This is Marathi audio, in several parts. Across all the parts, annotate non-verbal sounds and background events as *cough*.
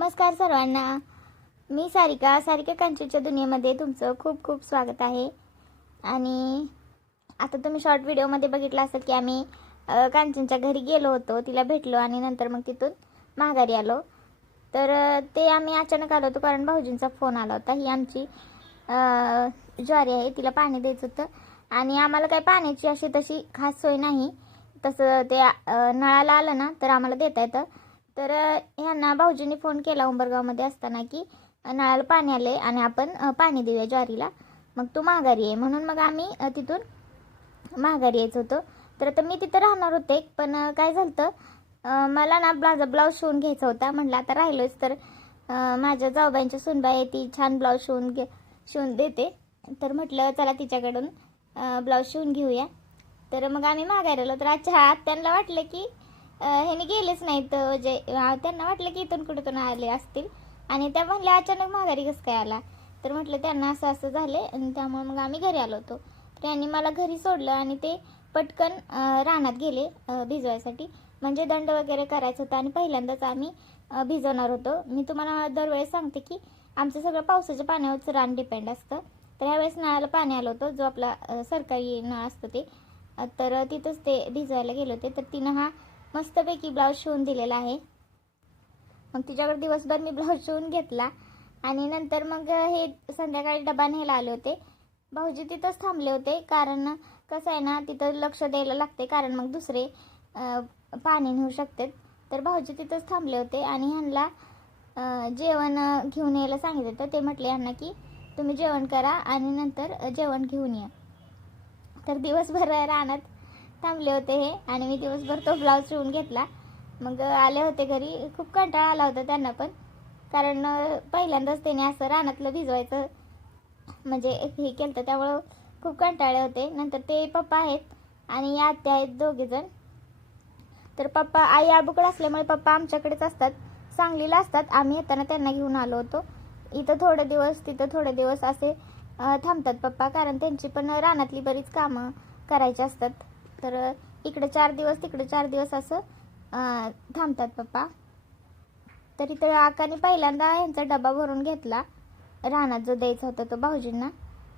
नमस्कार सर्वांना. मी सारिका सारिका कांचीच्या दुनियेमध्ये तुमचं खूप खूप स्वागत आहे. आणि आता तुम्ही शॉर्ट व्हिडिओमध्ये बघितलं असेल की आम्ही अ, कांचनच्या घरी गेलो होतो. तिला भेटलो आणि नंतर मग तिथून माघारी आलो. तर ते आम्ही अचानक आलो होतो कारण भाऊजींचा फोन आला होता. ही आमची ज्वारी आहे तिला पाणी द्यायचं होतं. आणि आम्हाला काही पाण्याची अशी तशी खास सोय नाही. तसं ते नळाला आलं ना तर आम्हाला देता येतं. तर ह्यांना भाऊजींनी फोन केला उंबरगावमध्ये असताना की नळाला पाणी आले आणि आपण पाणी देऊया ज्वारीला. मग तू माघारी आहे. म्हणून मग आम्ही तिथून माघारी यायचं होतं. तर आता मी तिथं राहणार होते पण काय झालं तर मला ना ब्लाउज ब्लाऊज शिवून घ्यायचा होता. म्हटलं आता राहिलोच तर माझ्या जाऊबाईंच्या सुनबाई आहे ती छान ब्लाऊज शिवून घे शिवून देते. तर म्हटलं चला तिच्याकडून ब्लाऊज शिवून घेऊया. तर मग आम्ही माघारी आलो. तर अच्छा त्यांना वाटलं की ह्याने गेलेच नाहीत तर जे त्यांना वाटलं की इथून कुठून आले असतील. आणि त्या म्हणल्या अचानक माघारी कसं काय आला? तर म्हटलं त्यांना असं असं झालं आणि त्यामुळे मग आम्ही घरी आलो होतो. तर यांनी मला घरी सोडलं आणि ते पटकन रानात गेले भिजवायसाठी. म्हणजे दंड वगैरे करायचं होतं आणि पहिल्यांदाच आम्ही भिजवणार होतो. मी तुम्हाला दरवेळेस सांगते की आमचं सगळं पावसाच्या पाण्यावरच रान डिपेंड असतं. तर यावेळेस नळाला पाणी आलं होतं जो आपला सरकारी नळ असतो ते. तर तिथंच ते भिजवायला गेले होते. तर तिनं हा मस्तपैकी ब्लाऊज शिवून दिलेला आहे. मग तिच्याकडे दिवसभर मी ब्लाऊज शिवून घेतला. आणि नंतर मग हे संध्याकाळी डबा न्यायला आले होते. भाऊजी तिथंच थांबले होते. कारण कसं आहे ना तिथं लक्ष द्यायला लागते. कारण मग दुसरे पाणी नेऊ शकतात तर भाऊजी तिथंच थांबले होते. आणि ह्यांना जेवण घेऊन यायला सांगितलं तर ते म्हटले यांना की तुम्ही जेवण करा आणि नंतर जेवण घेऊन या. तर दिवसभर रानात थांबले होते हे आणि मी दिवसभर तो ब्लाऊज शिवून घेतला. मग आले होते घरी. खूप कंटाळा आला होता त्यांना पण. कारण पहिल्यांदाच त्याने असं रानातलं भिजवायचं म्हणजे हे केलं तर त्यामुळं खूप कंटाळे होते. नंतर ते पप्पा आहेत आणि आत्या आहेत दोघेजण तर पप्पा आई आबुकड असल्यामुळे पप्पा आमच्याकडेच असतात. सांगलीला असतात. आम्ही येताना त्यांना घेऊन आलो होतो. इथं थोडे दिवस तिथं थोडे दिवस असे थांबतात पप्पा. कारण त्यांची पण रानातली बरीच कामं करायची असतात. तर इकडे चार दिवस तिकडे चार दिवस असं थांबतात पप्पा. तर इथं आकाने पहिल्यांदा यांचा डबा भरून घेतला. रानात जो द्यायचा होता तो भाऊजींना.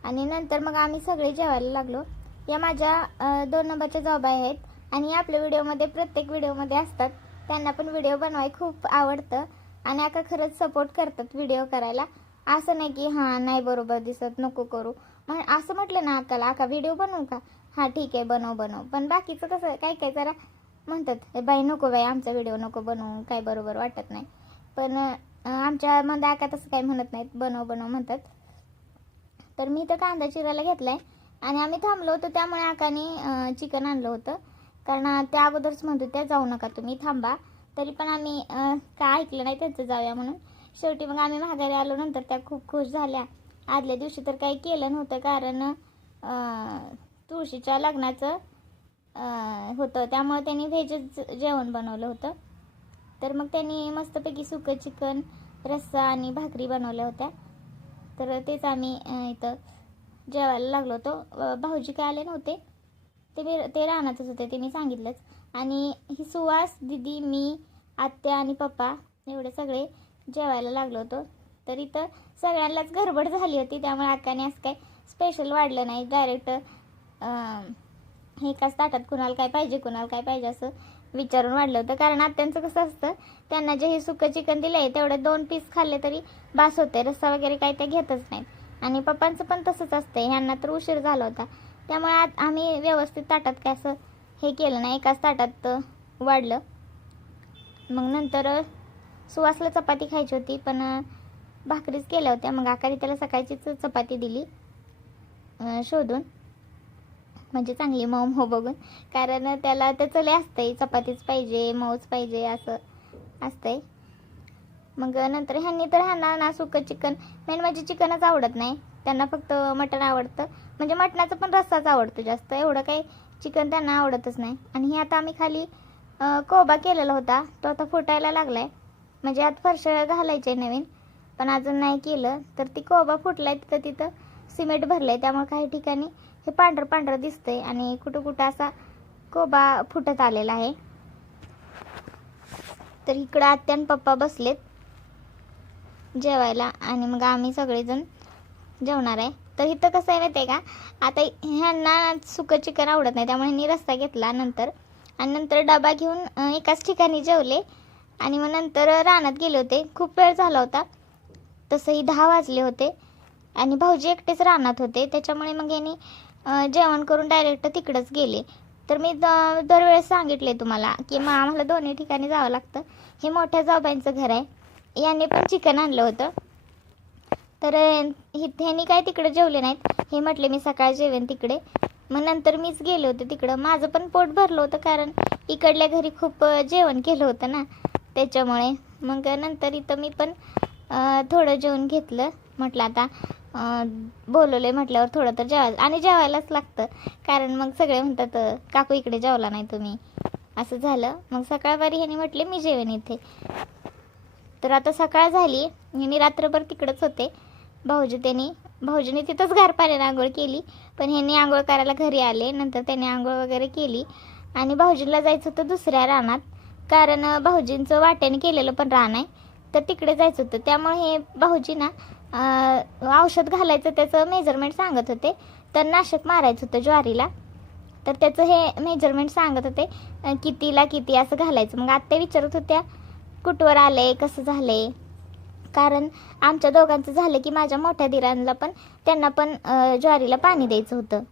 आणि नंतर मग आम्ही सगळे जेवायला लागलो. या माझ्या दोन नंबरच्या जॉब आहेत. आणि आपल्या व्हिडिओमध्ये प्रत्येक व्हिडिओमध्ये असतात. त्यांना पण व्हिडिओ बनवाय खूप आवडतं. आणि आका खरंच सपोर्ट करतात व्हिडिओ करायला. असं नाही की हां नाही बरोबर दिसत नको करू. मग असं म्हटलं ना आकाला आका व्हिडिओ बनवू का? हां ठीक आहे बनव बनव. पण बाकीचं कसं काय काय जरा म्हणतात "ए बाई नको बाई आमचा व्हिडिओ नको बनवू काय बरोबर वाटत नाही. पण आमच्या मध्ये आका तसं काही म्हणत नाहीत बनव बनव म्हणतात. तर मी तर कांदा चिरायला घेतलाय आणि आम्ही थांबलो होतो त्यामुळे आकाने चिकन आणलं होतं. कारण त्या अगोदरच म्हणत होत्या जाऊ नका तुम्ही थांबा. तरी पण आम्ही काय ऐकलं नाही त्यांचं जाऊया म्हणून. शेवटी मग आम्ही माघारी आलो नंतर त्या खूप खुश झाल्या. आदल्या दिवशी तर काही केलं नव्हतं कारण तुळशीच्या लग्नाचं होतं. त्यामुळे त्यांनी व्हेजच जेवण बनवलं होतं. तर मग त्यांनी मस्तपैकी सुकं चिकन रस्सा आणि भाकरी बनवल्या होत्या. तर तेच आम्ही इथं जेवायला लागलो होतो. भाऊजी काय आले नव्हते. ते मी ते राहणारच होते ते मी सांगितलंच. आणि ही सुवास दिदी मी आत्या आणि पप्पा एवढे सगळे जेवायला लागलो होतो. तर इथं सगळ्यांनाच गडबड झाली होती. त्यामुळे अक्काने असं काय स्पेशल वाढलं नाही. डायरेक्ट एकाच ताटात कुणाला काय पाहिजे कुणाला काय पाहिजे असं विचारून वाढलं होतं. कारण आत्यांचं कसं असतं त्यांना जे हे सुकं चिकन दिलं आहे तेवढे दोन पीस खाल्ले तरी बास होते रस्सा वगैरे काही ते घेतच नाहीत. आणि पप्पांचं पण तसंच असतं ह्यांना तर उशीर झाला होता. त्यामुळे आत आम्ही व्यवस्थित ताटात काय असं हे केलं नाही एकाच ताटात वाढलं. मग नंतर सुवासला चपाती खायची होती पण भाकरीच केल्या होत्या. मग आकारी त्याला सकाळचीच चपाती दिली शोधून. म्हणजे चांगली मऊ मऊ बघून. कारण त्याला त्याचं लय असतंय चपातीच पाहिजे मऊच पाहिजे असं असतंय. मग नंतर ह्यांनी तर ह्यांना ना सुकं चिकन मेन म्हणजे चिकनच आवडत नाही. त्यांना फक्त मटण आवडतं. म्हणजे मटणाचं पण रस्साच आवडतो जास्त. एवढं काही चिकन त्यांना आवडतच नाही. आणि हे आता आम्ही खाली कोबा केलेला होता. तो आता फुटायला लागलाय. म्हणजे आत फरश घालायचे नवीन. पण अजून नाही केलं. तर ती कोबा फुटलाय तिथं तिथं सिमेंट भरलंय. त्यामुळे काही ठिकाणी हे पांढरं पांढरं दिसतंय आणि कुठं कुठं असा कोबा फुटत आलेला आहे. तर इकडं आत्या आणि पप्पा बसलेत जेवायला आणि मग आम्ही सगळेजण जेवणार आहे. तर इथं कसं आहे माहिती आहे का? आता ह्यांना सुकं चिकन आवडत नाही त्यामुळे ह्यांनी रस्ता घेतला नंतर. आणि नंतर डबा घेऊन एकाच ठिकाणी जेवले. आणि मग नंतर रानात गेले होते. खूप वेळ झाला होता. तसंही दहा वाजले होते. आणि भाऊजी एकटेच रानात होते. त्याच्यामुळे मग यांनी जेवण करून डायरेक्ट तिकडंच गेले. तर मी द दरवेळेस सांगितले तुम्हाला की मग आम्हाला दोन्ही ठिकाणी जावं लागतं. हे मोठ्या जाबाईंचं घर आहे. यांनी पण चिकन आणलं होतं. तर हि ह्यांनी काय तिकडे जेवले नाहीत. हे म्हटले मी सकाळी जेवेन तिकडे. मग नंतर मीच गेले होते तिकडं. माझं पण पोट भरलं होतं कारण इकडल्या घरी खूप जेवण केलं होतं ना. त्याच्यामुळे मग नंतर इथं मी पण थोडं जेवण घेतलं. म्हटलं आता बोलवले म्हटल्यावर थोडं तर जेवायला आणि जेवायलाच लागतं. कारण मग सगळे म्हणतात काकू इकडे जेवला नाही तुम्ही. असं झालं. मग सकाळवारी ह्यानी म्हटले मी जेवेन इथे. तर आता सकाळ झाली. ह्यानी रात्रभर तिकडंच होते. भाऊजी त्यांनी भाऊजीने तिथंच घर पाण्याने आंघोळ केली. पण ह्यांनी आंघोळ करायला घरी आले. नंतर त्यांनी आंघोळ वगैरे केली. आणि भाऊजीला जायचं होतं दुसऱ्या रानात. कारण भाऊजींचं वाट्याने केलेलं पण रान आहे. तर तिकडे जायचं होतं. त्यामुळे हे भाऊजी ना औषध घालायचं त्याचं मेजरमेंट सांगत होते. तर नाशक मारायचं होतं ज्वारीला. तर त्याचं हे मेजरमेंट सांगत होते कितीला किती असं घालायचं. मग आत्या विचारत होत्या कुठवर आले कसं झाले कारण आमच्या दोघांचं झालं की माझ्या मोठ्या दिरांना पण त्यांना पण ज्वारीला पाणी द्यायचं होतं.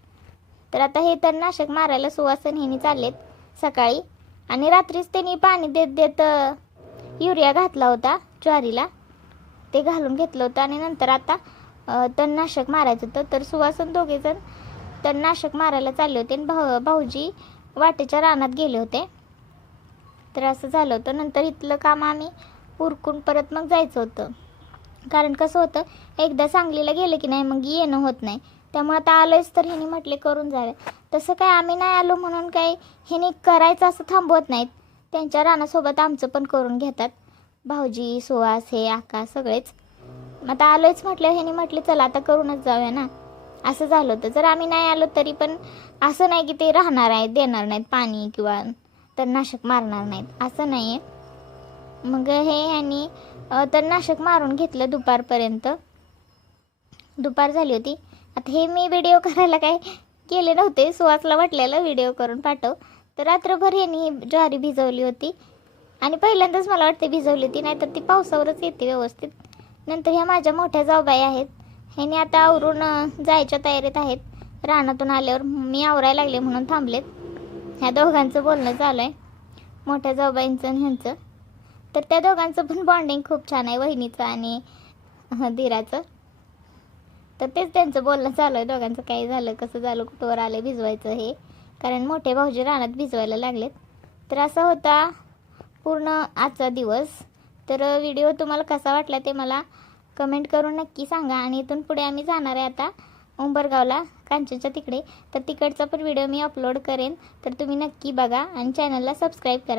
तर आता हे तर नाशक मारायला सुवासन ह्यांनी चाललेत सकाळी. आणि रात्रीच त्यांनी पाणी देत देत युरिया घातला होता ज्वारीला. ते घालून घेतलं होतं आणि नंतर आता तणनाशक मारायचं होतं. तर सुवासन दोघेजण तणनाशक मारायला चालले होते आणि भाऊ भाऊजी वाटेच्या रानात गेले होते. तर असं झालं होतं. नंतर इथलं काम आम्ही उरकून परत मग जायचं होतं. कारण कसं होतं एकदा सांगलीला गेलं की नाही मग येणं होत नाही. त्यामुळे आता आलोयच तर हिने म्हटले करून जावे. तसं काय आम्ही नाही आलो म्हणून काही हिने करायचं असं थांबवत नाहीत. त्यांच्या रानासोबत आमचं पण करून घेतात. भाऊजी सुहास हे आका सगळेच. मग आता आलोयच म्हटलं ह्यानी म्हटलं चला आता करूनच जाऊया ना. असं झालं होतं. जर आम्ही नाही आलो तरी पण असं नाही की ते राहणार आहेत देणार नाहीत पाणी किंवा तणनाशक मारणार नाहीत. असं नाही आहे मग हे ह्यांनी तणनाशक मारून घेतलं दुपारपर्यंत. दुपार झाली होती. आता हे मी व्हिडिओ *laughs* करायला काय केले नव्हते. सुहासला वाटलेलं व्हिडिओ करून पाठव. तर रात्रभर यांनी ही ज्वारी भिजवली होती. आणि पहिल्यांदाच मला वाटते भिजवली ती नाहीतर ती पावसावरच येते व्यवस्थित. नंतर ह्या माझ्या मोठ्या जाऊबाई आहेत. ह्यानी आता आवरून जायच्या तयारीत आहेत. रानातून आल्यावर मी आवरायला लागले म्हणून थांबलेत. ह्या दोघांचं बोलणं चालू आहे मोठ्या जाऊबाईंचं आणि ह्यांचं. तर त्या दोघांचं पण बॉन्डिंग खूप छान आहे वहिनीचं आणि धीराचं तर तेच त्यांचं बोलणं चालू आहे दोघांचं काय झालं कसं झालं कुठवर आलं भिजवायचं हे. कारण मोठे भाऊजी रानात भिजवायला लागलेत. तर असा होता पूर्ण आजचा दिवस. तर व्हिडिओ तुम्हाला कसा वाटला ते मला कमेंट करून नक्की सांगा. आणि इथून पुढे आम्ही जाणार आहे आता उंबरगावला कांचनच्या तिकडे. तर तिकडचा पण व्हिडिओ मी अपलोड करेन. तर तुम्ही नक्की बघा आणि चॅनलला सबस्क्राईब करा.